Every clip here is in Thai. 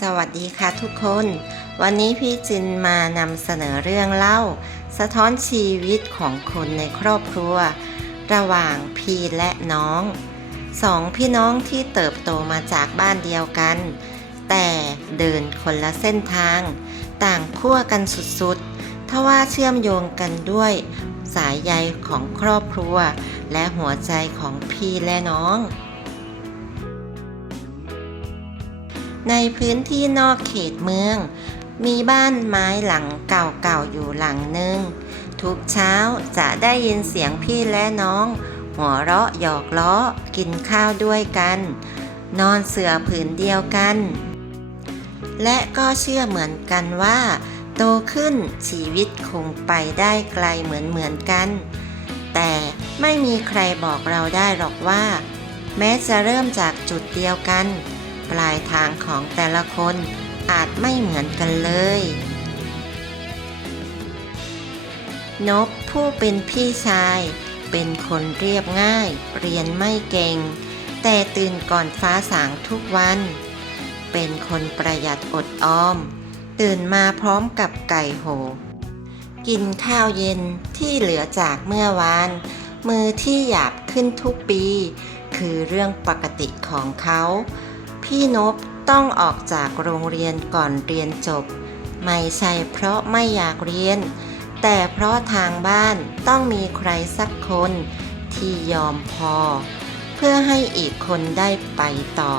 สวัสดีค่ะทุกคน วันนี้พี่จินมานำเสนอเรื่องเล่า สะท้อนชีวิตของคนในครอบครัว ระหว่างพี่และน้องสองพี่น้องที่เติบโตมาจากบ้านเดียวกัน แต่เดินคนละเส้นทาง ต่างขั้วกันสุดๆทว่าเชื่อมโยงกันด้วย สายใยของครอบครัว และหัวใจของพี่และน้อง ในพื้นที่นอกเขตเมือง มีบ้านไม้หลังเก่าๆอยู่หลังหนึ่ง ทุกเช้าจะได้ยินเสียงพี่และน้อง หัวเราะหยอกล้อกินข้าวด้วยกัน นอนเสื่อผืนเดียวกัน และก็เชื่อเหมือนกันว่า โตขึ้นชีวิตคงไปได้ไกลเหมือนเหมือนๆกัน แต่ไม่มีใครบอกเราได้หรอกว่า แม้จะเริ่มจากจุดเดียวกัน ปลายทางของแต่ละคนอาจไม่เหมือนกันเลย นบผู้เป็นพี่ชาย เป็นคนเรียบง่าย เรียนไม่เก่ง แต่ตื่นก่อนฟ้าสางทุกวัน เป็นคนประหยัดอดออม ตื่นมาพร้อมกับไก่โห กินข้าวเย็นที่เหลือจากเมื่อวาน มือที่หยาบขึ้นทุกปี คือเรื่องปกติของเขา พี่นบต้องออกจากโรงเรียนก่อนเรียนจบ ไม่ใช่เพราะไม่อยากเรียน แต่เพราะทางบ้านต้องมีใครสักคนที่ยอมพอ เพื่อให้อีกคนได้ไปต่อ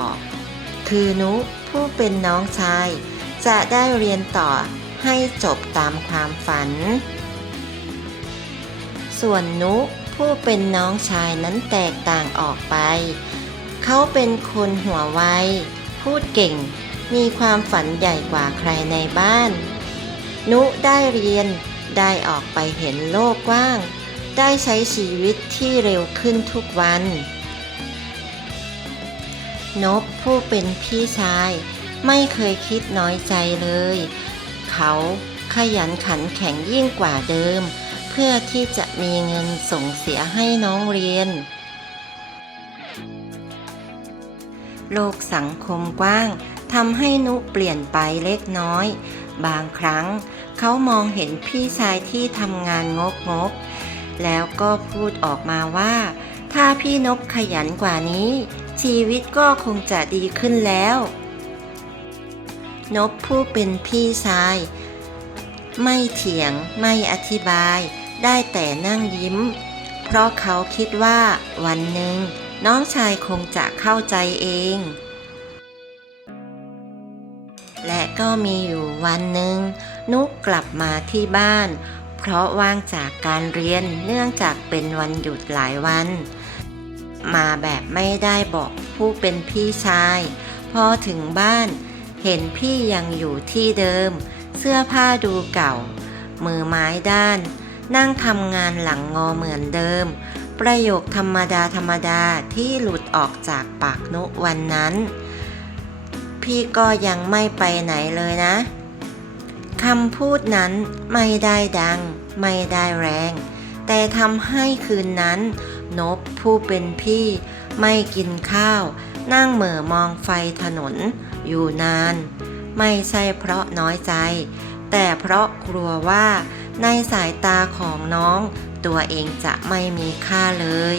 คือนุผู้เป็นน้องชาย จะได้เรียนต่อให้จบตามความฝัน ส่วนนุผู้เป็นน้องชายนั้นแตกต่างออกไป เขาเป็นคนหัวไว พูดเก่ง มีความฝันใหญ่กว่าใครในบ้าน นุได้เรียน ได้ออกไปเห็นโลกกว้าง ได้ใช้ชีวิตที่เร็วขึ้นทุกวัน นบผู้เป็นพี่ชาย ไม่เคยคิดน้อยใจเลย เขาขยันขันแข็งยิ่งกว่าเดิม เพื่อที่จะมีเงินส่งเสียให้น้องเรียน โลกสังคมกว้างทำให้นุเปลี่ยนไปเล็กน้อย บางครั้งเขามองเห็นพี่ชายที่ทำงานงกงก แล้วก็พูดออกมาว่า ถ้าพี่นบขยันกว่านี้ ชีวิตก็คงจะดีขึ้นแล้วนบผู้เป็นพี่ชาย ไม่เถียงไม่อธิบาย ได้แต่นั่งยิ้ม เพราะเขาคิดว่าวันหนึ่ง น้องชายคงจะเข้าใจเอง และก็มีอยู่วันหนึ่ง นุกกลับมาที่บ้าน เพราะว่างจากการเรียนเนื่องจากเป็นวันหยุดหลายวัน มาแบบไม่ได้บอกผู้เป็นพี่ชาย พอถึงบ้าน เห็นพี่ยังอยู่ที่เดิม เสื้อผ้าดูเก่า มือไม้ด้าน นั่งทำงานหลังงอเหมือนเดิม ประโยคธรรมดาธรรมดาที่หลุดออกจากปากนุวันนั้น พี่ก็ยังไม่ไปไหนเลยนะคำพูดนั้นไม่ได้ดัง ไม่ได้แรง แต่ทำให้คืนนั้น นบผู้เป็นพี่ ไม่กินข้าว นั่งเหม่อมองไฟถนน อยู่นาน ไม่ใช่เพราะน้อยใจ แต่เพราะกลัวว่าในสายตาของน้อง ตัวเองจะไม่มีค่าเลย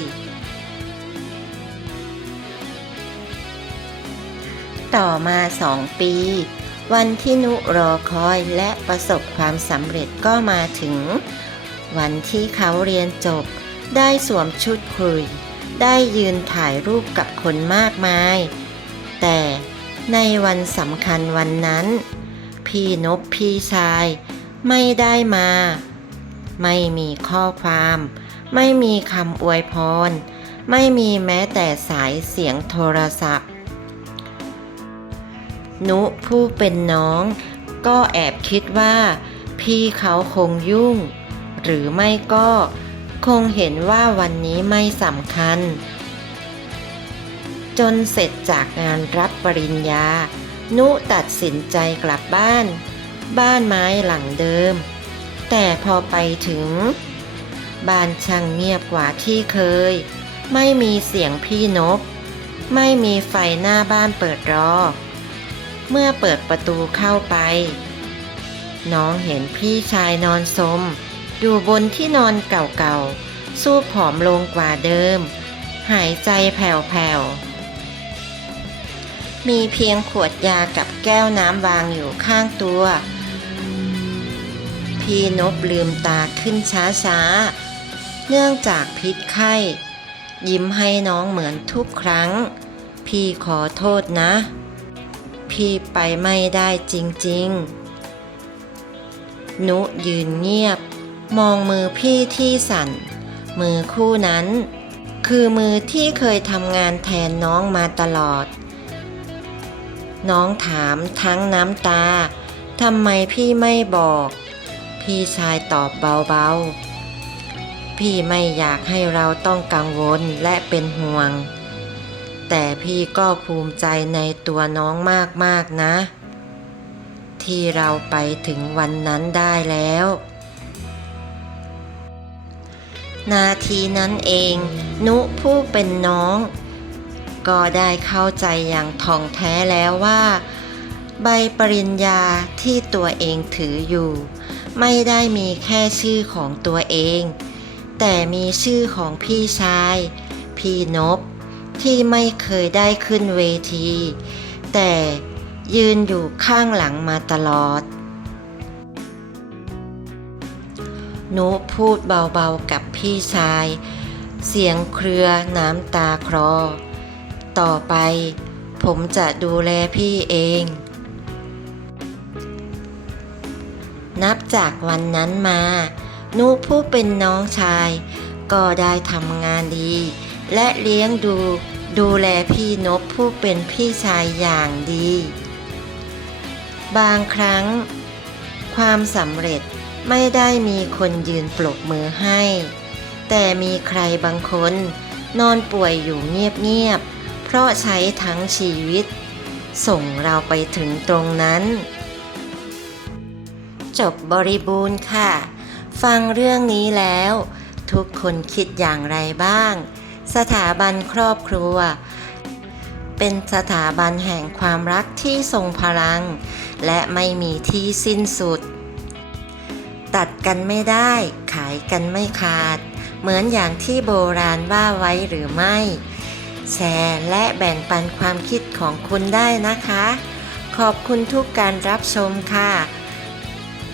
ต่อมาสองปี วันที่นุรอคอยและประสบความสำเร็จก็มาถึง วันที่เขาเรียนจบ ได้สวมชุดคุย ได้ยืนถ่ายรูปกับคนมากมาย แต่ในวันสำคัญวันนั้น พี่นบพี่ชายไม่ได้มา ไม่มีข้อความ ไม่มีคำอวยพร ไม่มีแม้แต่สายเสียงโทรศัพท์ นุผู้เป็นน้อง ก็แอบคิดว่า พี่เขาคงยุ่ง หรือไม่ก็คงเห็นว่าวันนี้ไม่สำคัญ จนเสร็จจากงานรับปริญญา นุตัดสินใจกลับบ้าน บ้านไม้หลังเดิม แต่พอไปถึงบ้านช่างเงียบกว่าที่เคย ไม่มีเสียงพี่นก ไม่มีไฟหน้าบ้านเปิดรอ เมื่อเปิดประตูเข้าไป น้องเห็นพี่ชายนอนสม อยู่บนที่นอนเก่าๆ สู้ผอมลงกว่าเดิม หายใจแผ่วๆมีเพียงขวดยากับแก้วน้ำวางอยู่ข้างตัว พี่นบลืมตาขึ้นช้าๆ เนื่องจากพิษไข้ ยิ้มให้น้องเหมือนทุกครั้ง พี่ขอโทษนะ พี่ไปไม่ได้จริงๆ นุยืนเงียบ มองมือพี่ที่สั่น มือคู่นั้น คือมือที่เคยทำงานแทนน้องมาตลอด น้องถามทั้งน้ำตาทำไมพี่ไม่บอก พี่ชายตอบเบาๆ พี่ไม่อยากให้เราต้องกังวลและเป็นห่วง แต่พี่ก็ภูมิใจในตัวน้องมากๆนะ ที่เราไปถึงวันนั้นได้แล้ว นาทีนั้นเอง นุผู้เป็นน้อง ก็ได้เข้าใจอย่างท่องแท้แล้วว่า ใบปริญญาที่ตัวเองถืออยู่ ไม่ได้มีแค่ชื่อของตัวเอง แต่มีชื่อของพี่ชาย พี่นบที่ไม่เคยได้ขึ้นเวที แต่ยืนอยู่ข้างหลังมาตลอด นุพูดเบาๆกับพี่ชาย เสียงเครือน้ำตาคลอ ต่อไปผมจะดูแลพี่เอง นับจากวันนั้นมา นุผู้เป็นน้องชาย ก็ได้ทำงานดี และเลี้ยงดูดูแลพี่นบผู้เป็นพี่ชายอย่างดี บางครั้ง ความสำเร็จไม่ได้มีคนยืนปรบมือให้ แต่มีใครบางคน นอนป่วยอยู่เงียบๆเพราะใช้ทั้งชีวิต ส่งเราไปถึงตรงนั้น จบบริบูรณ์ค่ะ ฟังเรื่องนี้แล้ว ทุกคนคิดอย่างไรบ้าง สถาบันครอบครัว เป็นสถาบันแห่งความรักที่ทรงพลัง และไม่มีที่สิ้นสุด ตัดกันไม่ได้ ขายกันไม่ขาด เหมือนอย่างที่โบราณว่าไว้หรือไม่ แชร์และแบ่งปันความคิดของคุณได้นะคะ ขอบคุณทุกการรับชมค่ะ